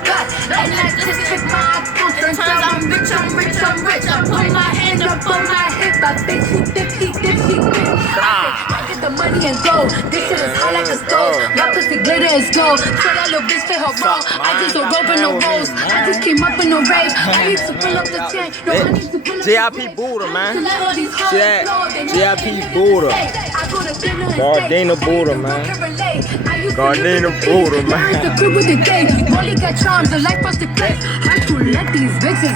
gut. And like this check my account. Turns out I'm rich, I'm rich, I'm rich. I put my hand up on my hip. I think she thick, she thick, she thick. I get the money and go. This shit is hot like a stove. My pussy glitter is gold. Tell that little bitch play her role. I just don't rope in no rolls. I just came up in no rave. I need to pull up the chain. No, I need to pull up JIP Buddha, man. See that? JIP Buddha. Gardena Buddha, man. Gardena Buddha, man. The crib with the gay. Only got charms. The life was the great. I could let these bitches.